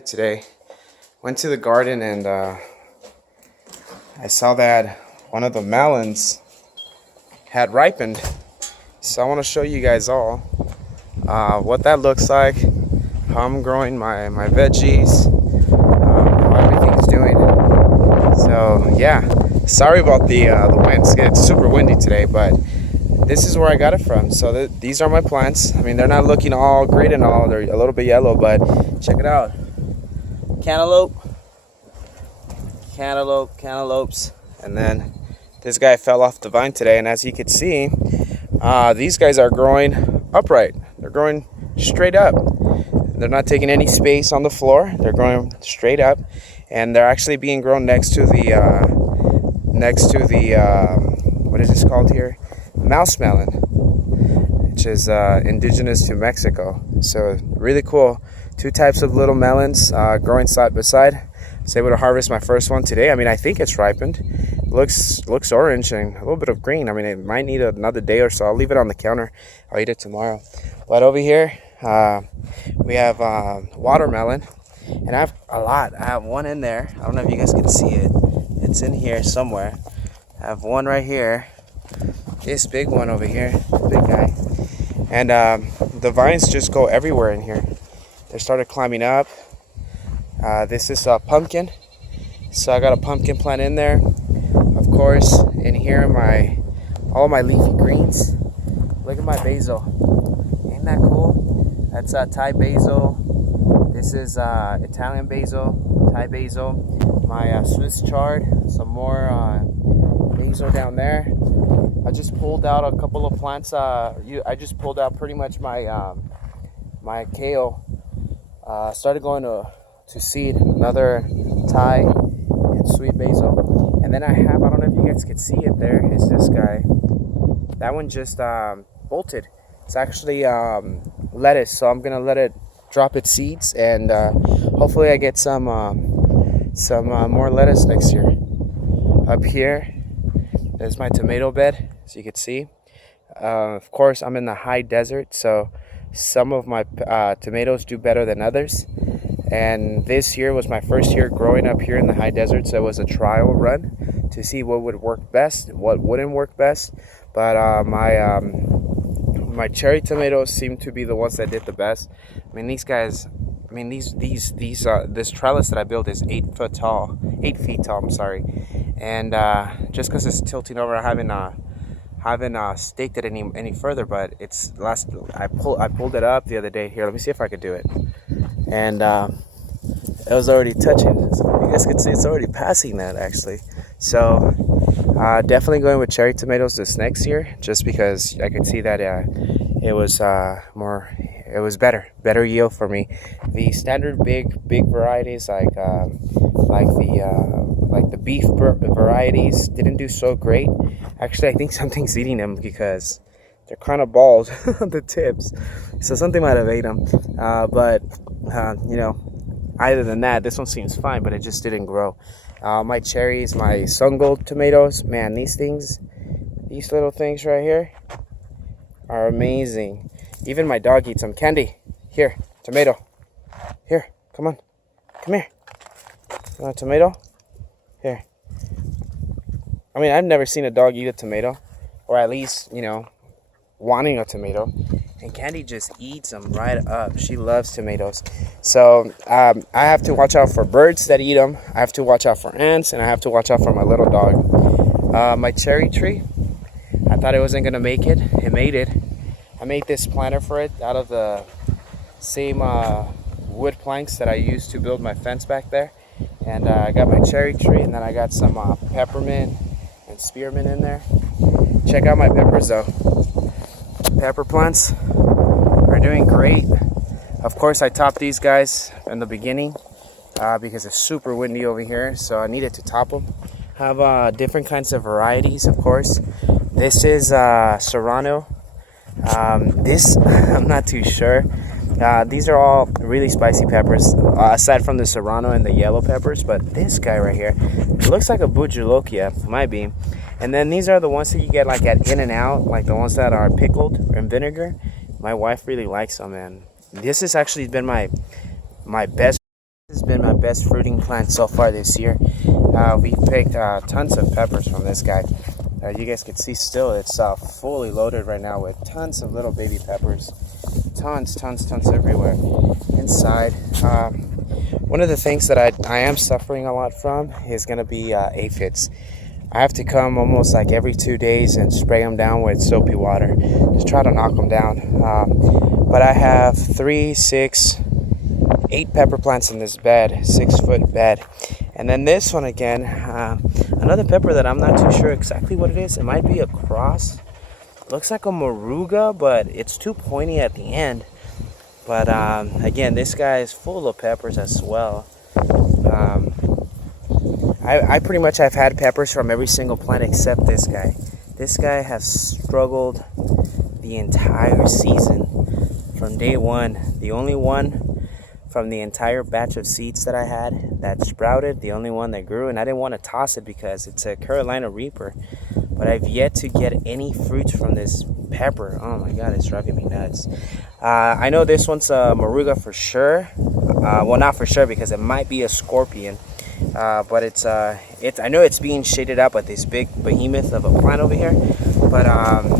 Today went to the garden and I saw that one of the melons had ripened, so I want to show you guys all what that looks like, how I'm growing my veggies, how everything's doing. So yeah, sorry about the winds. It's super windy today, but this is where I got it from. So these are my plants. I mean, they're not looking all great and all, they're a little bit yellow, but check it out. Cantaloupes, and then this guy fell off the vine today, and as you can see, these guys are growing upright. They're growing straight up. They're not taking any space on the floor. They're growing straight up, and they're actually being grown next to the what is this called here? Mouse melon, which is indigenous to Mexico. So really cool. Two types of little melons growing side by side. I was able to harvest my first one today. I mean, I think it's ripened. Looks orange and a little bit of green. I mean, it might need another day or so. I'll leave it on the counter. I'll eat it tomorrow. But over here, we have watermelon, and I have a lot. I have one in there. I don't know if you guys can see it. It's in here somewhere. I have one right here. This big one over here, big guy. And the vines just go everywhere in here. They started climbing up. This is a pumpkin, so I got a pumpkin plant in there. Of course, in here all my leafy greens. Look at my basil. Ain't that cool? That's Thai basil. This is Italian basil, Thai basil. My Swiss chard. Some more basil down there. I just pulled out a couple of plants. I just pulled out pretty much my my kale. Started going to seed another Thai and sweet basil, and then I don't know if you guys can see it. There is this guy. That one just bolted. It's actually lettuce, so I'm gonna let it drop its seeds, and hopefully I get some more lettuce next year. Up here, there's my tomato bed, as you can see. Of course, I'm in the high desert, so some of my tomatoes do better than others. And this year was my first year growing up here in the high desert, so it was a trial run to see what would work best, what wouldn't work best. But my cherry tomatoes seem to be the ones that did the best. I mean, these guys. I mean, this trellis that I built is 8 feet tall. I'm sorry, and just because it's tilting over, I haven't staked it any further. But it's I pulled it up the other day. Here, let me see if I could do it. And it was already touching. So you guys can see it's already passing that actually. So definitely going with cherry tomatoes this next year, just because I could see that it was it was better yield for me. The standard big varieties like the beef varieties didn't do so great. Actually, I think something's eating them because they're kind of bald on the tips, so something might have ate them. But you know, other than that, this one seems fine, but it just didn't grow. My cherries, my sun gold tomatoes, man, these little things right here are amazing. Even my dog eats them. Candy, here, tomato. Here, come here. You want a tomato? Here. I mean, I've never seen a dog eat a tomato, or at least, you know, wanting a tomato. And Candy just eats them right up. She loves tomatoes. So I have to watch out for birds that eat them. I have to watch out for ants, and I have to watch out for my little dog. My cherry tree, I thought it wasn't going to make it. It made it. I made this planter for it out of the same wood planks that I used to build my fence back there. And I got my cherry tree, and then I got some peppermint and spearmint in there. Check out my peppers though. Pepper plants are doing great. Of course, I topped these guys in the beginning because it's super windy over here, so I needed to top them. Have different kinds of varieties, of course. This is Serrano. This I'm not too sure. These are all really spicy peppers, aside from the Serrano and the yellow peppers. But this guy right here, it looks like a Bujulokia, might be. And then these are the ones that you get like at In-N-Out, like the ones that are pickled in vinegar. My wife really likes them, and this has actually been my best This has been my best fruiting plant so far this year. We picked tons of peppers from this guy. You guys can see still it's fully loaded right now with tons of little baby peppers. Tons everywhere inside. One of the things that I am suffering a lot from is going to be aphids. I have to come almost like every 2 days and spray them down with soapy water. Just try to knock them down. But I have 3, 6, 8 pepper plants in this bed, 6-foot bed. And then this one again, another pepper that I'm not too sure exactly what it is. It might be a cross. Looks like a moruga, but it's too pointy at the end. But again, this guy is full of peppers as well. I pretty much have had peppers from every single plant except this guy. This guy has struggled the entire season from day one. The only one from the entire batch of seeds that I had that sprouted, the only one that grew, and I didn't want to toss it because it's a Carolina Reaper. But I've yet to get any fruits from this pepper. Oh my god, it's driving me nuts. I know this one's a moruga for sure. Well, not for sure because it might be a scorpion. But it's I know it's being shaded out by this big behemoth of a plant over here. But I'm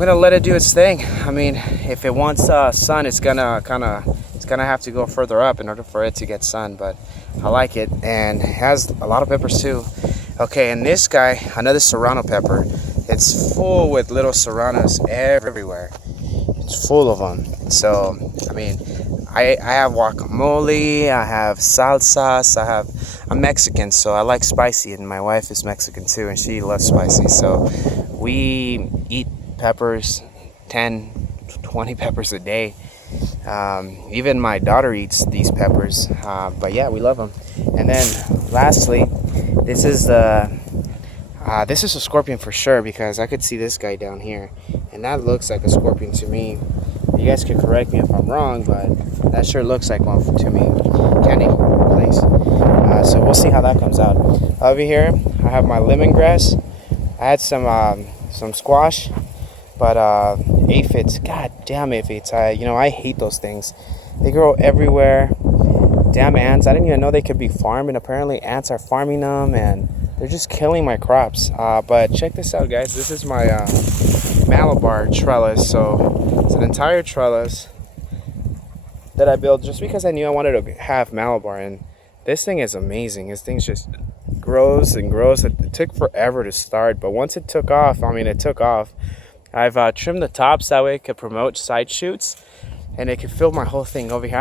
gonna let it do its thing. I mean, if it wants sun, it's gonna have to go further up in order for it to get sun. But I like it, and it has a lot of peppers too. Okay, and this guy, another serrano pepper. It's full with little serranos everywhere. It's full of them. So I mean, I have guacamole, I have salsas, I'm Mexican, so I like spicy, and my wife is Mexican too, and she loves spicy. So we eat peppers, 10, 20 peppers a day. Even my daughter eats these peppers, but yeah, we love them. And then lastly, this is a scorpion for sure, because I could see this guy down here, and that looks like a scorpion to me. You guys can correct me if I'm wrong, but that sure looks like one to me. Candy place. So we'll see how that comes out. Over here, I have my lemongrass. I had some squash, but aphids. God damn aphids! I hate those things. They grow everywhere. Damn ants! I didn't even know they could be farmed, and apparently ants are farming them, and they're just killing my crops. But check this out, guys. This is my Malabar trellis. So it's an entire trellis that I built just because I knew I wanted to have Malabar, and this thing is amazing. This thing just grows and grows. It took forever to start, but once it took off, it took off. I've trimmed the tops that way it could promote side shoots, and it could fill my whole thing over here.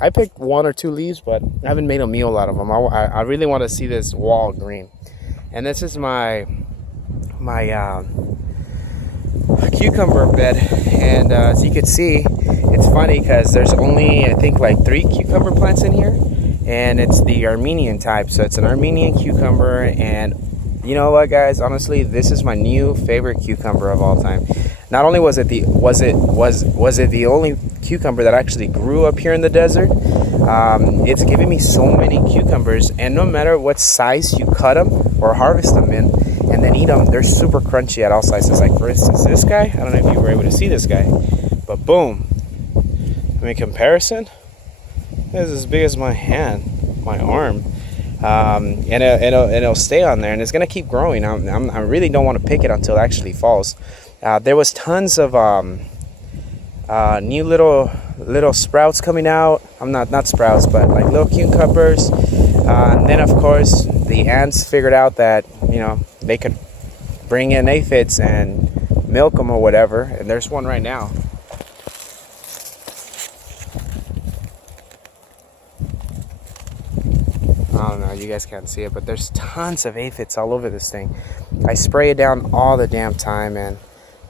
I picked 1 or 2 leaves, but I haven't made a meal out of them. I really want to see this wall green. And this is my cucumber bed, and as you can see, it's funny because there's only I think like 3 cucumber plants in here, and it's the Armenian type. So it's an Armenian cucumber, and you know what, guys, honestly, this is my new favorite cucumber of all time. Not only was it the only cucumber that actually grew up here in the desert, it's giving me so many cucumbers, and no matter what size you cut them or harvest them in and then eat them, they're super crunchy at all sizes. Like for instance, this guy, I don't know if you were able to see this guy, but boom, in comparison, this is as big as my hand, my arm. And it'll stay on there, and it's gonna keep growing. I really don't want to pick it until it actually falls. There was tons of new little sprouts coming out. Not sprouts, but like little cucumbers. And then of course the ants figured out that they could bring in aphids and milk them or whatever. And there's one right now. I don't know, you guys can't see it, but there's tons of aphids all over this thing. I spray it down all the damn time, and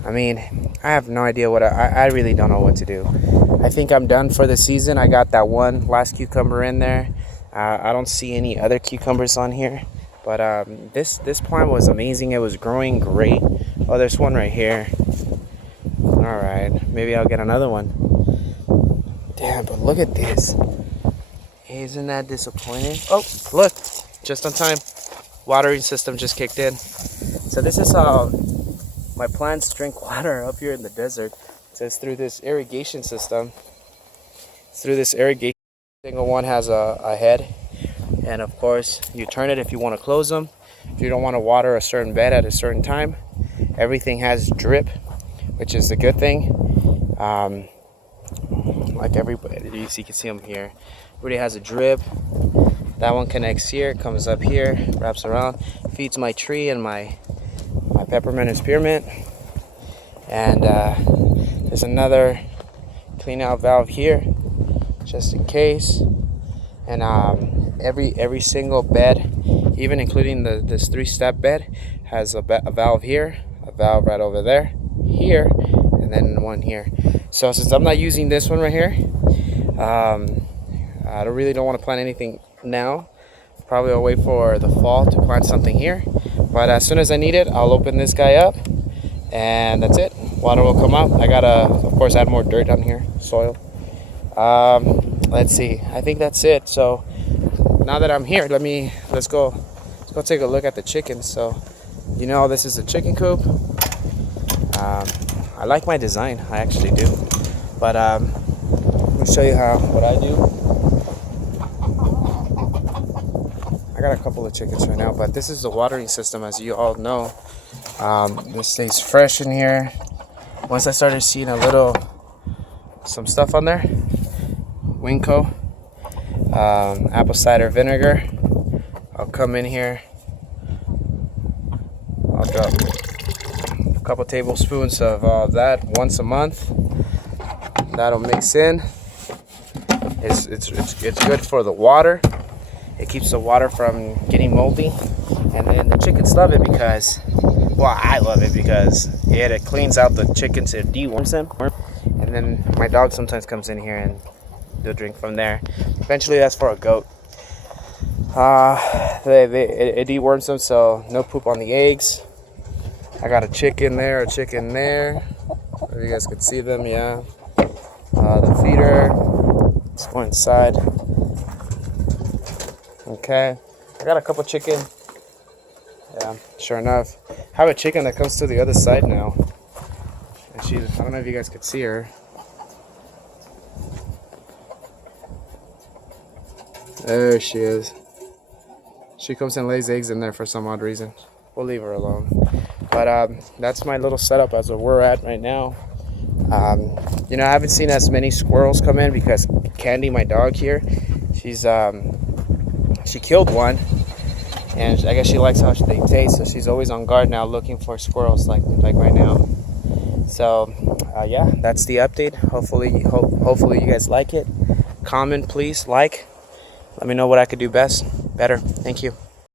I have no idea what I really don't know what to do. I think I'm done for the season. I got that one last cucumber in there. I don't see any other cucumbers on here, but this plant was amazing. It was growing great. Oh, there's one right here. All right, maybe I'll get another one. Damn, but look at this. Isn't that disappointing? Oh, look, just on time. Watering system just kicked in. So this is how my plants drink water up here in the desert. So it's through this irrigation system. It's through this irrigation Single one has a head, and of course you turn it if you want to close them. If you don't want to water a certain bed at a certain time, everything has drip, which is a good thing. Like everybody, you can see them here. Everybody has a drip. That one connects here, comes up here, wraps around, feeds my tree and my peppermint and spearmint. And there's another clean out valve here, just in case. And every single bed, even including this 3-step bed, has a valve here, a valve right over there, here, and then one here. So since I'm not using this one right here, I don't want to plant anything now. Probably I'll wait for the fall to plant something here. But as soon as I need it, I'll open this guy up, and that's it. Water will come out. I gotta, of course, add more dirt on here, soil. Let's see. I think that's it. So now that I'm here, let's go take a look at the chickens. So this is a chicken coop. I like my design. I actually do. But let me show you what I do. I got a couple of chickens right now, but this is the watering system, as you all know. This stays fresh in here. Once I started seeing some stuff on there, Winco, apple cider vinegar, I'll come in here. I'll drop a couple tablespoons of that once a month. That'll mix in. It's good for the water. It keeps the water from getting moldy, and then the chickens love it because, well, I love it because it cleans out the chickens, it deworms them, and then my dog sometimes comes in here and they'll drink from there. Eventually, that's for a goat. It deworms them, so no poop on the eggs. I got a chicken there, If you guys could see them, yeah. The feeder. Let's go inside. Okay, I got a couple chicken. Yeah, sure enough, I have a chicken that comes to the other side now. And I don't know if you guys could see her. There she is. She comes and lays eggs in there for some odd reason. We'll leave her alone. But that's my little setup as we're at right now. I haven't seen as many squirrels come in because Candy, my dog here, she killed one, and I guess she likes how they taste, so she's always on guard now looking for squirrels like right now. So yeah, that's the update. Hopefully you guys like it. Comment, please, like. Let me know what I could do better. Thank you.